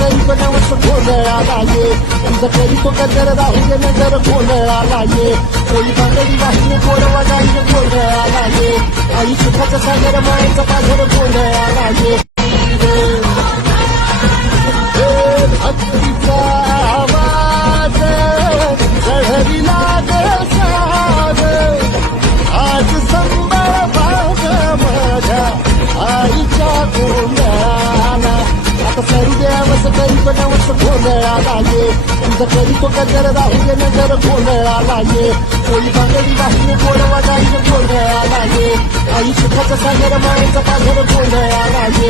करी तो नवस गोंधळाला ये तुझं करी तो कदर राहू दे नजर गोंधळाला ये कोळी बांगडी वाहिनी गोडवा गाईन गोंधळाला ये आई सुखाचा सागर मायेचा पाझर गोंधळाला ये भक्तीचा आवाज चढविला साग आज संबळ भाग माझ्या आईच्या गोंधळाला आता सरू द्यावस करी तो नवस गोंधळाला ये तुझं करी तो कदर राहू दे नजर गोंधळाला ये कोळी बांगडी वाहिनी गोडवा गाईन गोंधळाला ये आई सुखाचा सागर मायेचा पाझर गोंधळाला ये